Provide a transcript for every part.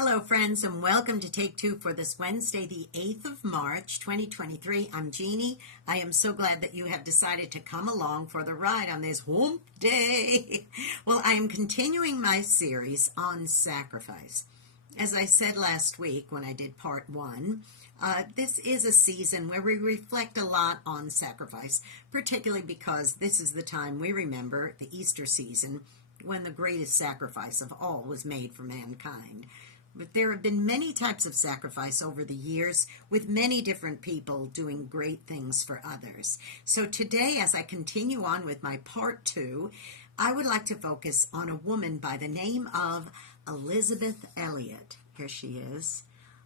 Hello, friends, and welcome to Take Two for this Wednesday, the 8th of March, 2023. I'm Jeannie. I am so glad that you have decided to come along for the ride on this hump day. Well, I am continuing my series on sacrifice. As I said last week when I did part one, this is a season where we reflect a lot on sacrifice, particularly because this is the time we remember the Easter season when the greatest sacrifice of all was made for mankind. But there have been many types of sacrifice over the years, with many different people doing great things for others. So today, as I continue on with my part two, I would like to focus on a woman by the name of Elisabeth Elliot. Here she is.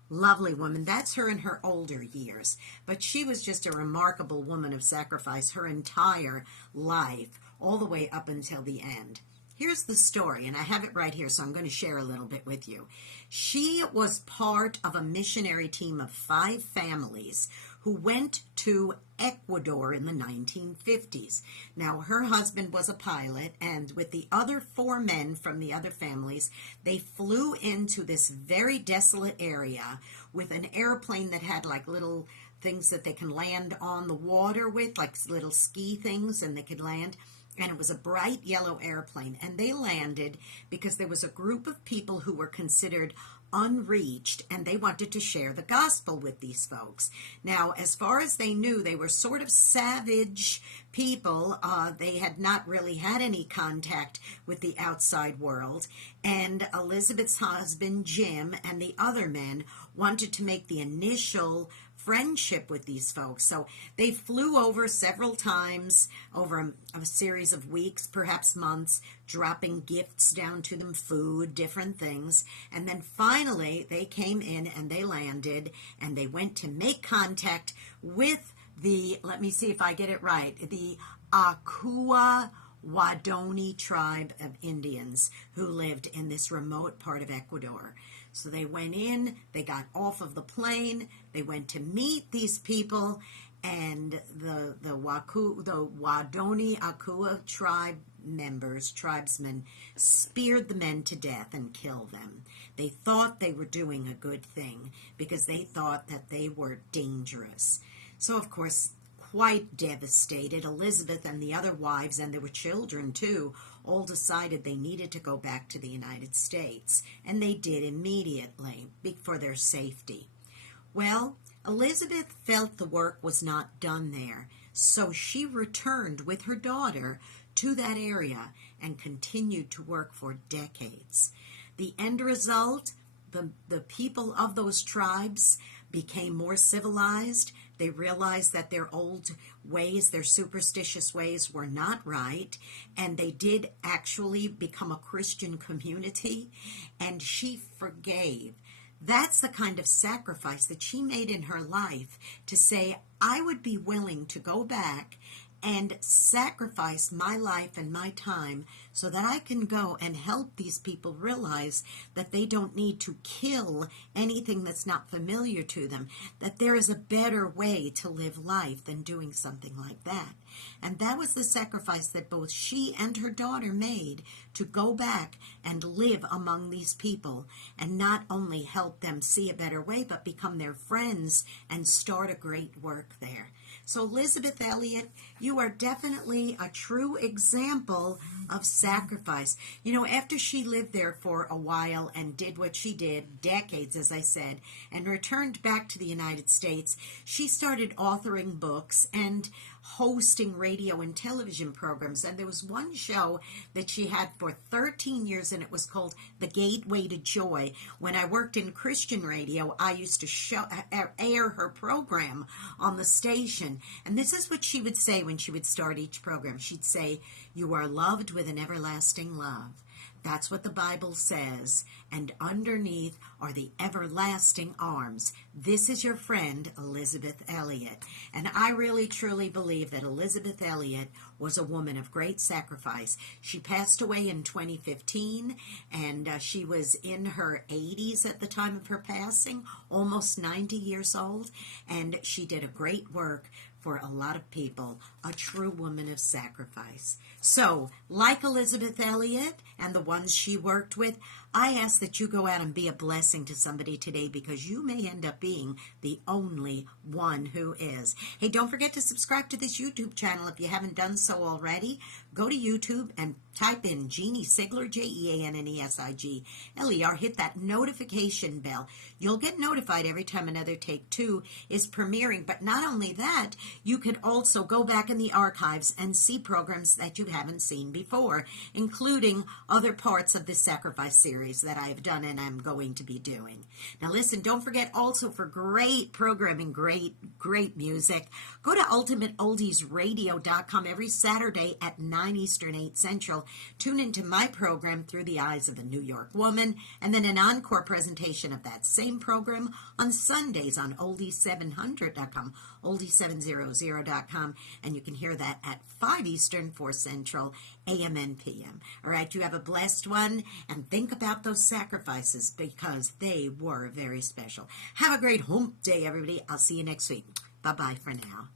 Lovely woman. That's her in her older years. But she was just a remarkable woman of sacrifice her entire life, all the way up until the end. Here's the story, and I have it right here, so I'm going to share a little bit with you. She was part of a missionary team of 5 families who went to Ecuador in the 1950s. Now, her husband was a pilot, and with the other 4 men from the other families, they flew into this very desolate area with an airplane that had like little things that they can land on the water with, like little ski things, and they could land. And it was a bright yellow airplane, and they landed because there was a group of people who were considered unreached, and they wanted to share the gospel with these folks. Now, as far as they knew, they were sort of savage people. They had not really had any contact with the outside world, and Elizabeth's husband, Jim, and the other men wanted to make the initial friendship with these folks. So they flew over several times over a series of weeks, perhaps months, dropping gifts down to them, food, different things. And then finally they came in and they landed and they went to make contact with the, let me see if I get it right, the Akua Wadoni tribe of Indians who lived in this remote part of Ecuador. So they went in, they got off of the plane, they went to meet these people, and the Wadoni Akua tribe tribesmen, speared the men to death and killed them. They thought they were doing a good thing because they thought that they were dangerous. So, of course, quite devastated, Elizabeth and the other wives, and there were children too, all decided they needed to go back to the United States, and they did immediately for their safety. Well, Elizabeth felt the work was not done there, so she returned with her daughter to that area and continued to work for decades. The end result, the people of those tribes became more civilized. They realized that their old ways, their superstitious ways, were not right, and they did actually become a Christian community, and she forgave. That's the kind of sacrifice that she made in her life, to say, I would be willing to go back and sacrifice my life and my time so that I can go and help these people realize that they don't need to kill anything that's not familiar to them, that there is a better way to live life than doing something like that. And that was the sacrifice that both she and her daughter made, to go back and live among these people and not only help them see a better way, but become their friends and start a great work there. So Elisabeth Elliot, you are definitely a true example of sacrifice. You know, after she lived there for a while and did what she did, decades, as I said, and returned back to the United States, she started authoring books and hosting radio and television programs. And there was one show that she had for 13 years, and it was called The Gateway to Joy. When I worked in Christian radio, I used to air her program on the station. And this is what she would say when she would start each program. She'd say, "You are loved with an everlasting love." That's what the Bible says. And underneath are the everlasting arms. This is your friend, Elisabeth Elliot. And I really, truly believe that Elisabeth Elliot was a woman of great sacrifice. She passed away in 2015, and she was in her 80s at the time of her passing, almost 90 years old. And she did a great work for a lot of people, a true woman of sacrifice. So, like Elisabeth Elliot and the ones she worked with, I ask that you go out and be a blessing to somebody today, because you may end up being the only one who is. Hey, don't forget to subscribe to this YouTube channel if you haven't done so already. Go to YouTube and type in Jeanne Sigler, Jeannesigler. Hit that notification bell. You'll get notified every time another Take Two is premiering. But not only that, you can also go back in the archives and see programs that you haven't seen before, including other parts of the Sacrifice series that I've done and I'm going to be doing. Now listen, don't forget also, for great programming, great music, go to ultimateoldiesradio.com every Saturday at 9 Eastern, 8 Central. Tune into my program, Through the Eyes of a New York Woman, and then an encore presentation of that same program on Sundays on oldies700.com, oldies700.com, and you can hear that at 5 Eastern, 4 Central, AM and PM. All right, you have a blessed one, and think about those sacrifices, because they were very special. Have a great hump day, everybody. I'll see you next week. Bye-bye for now.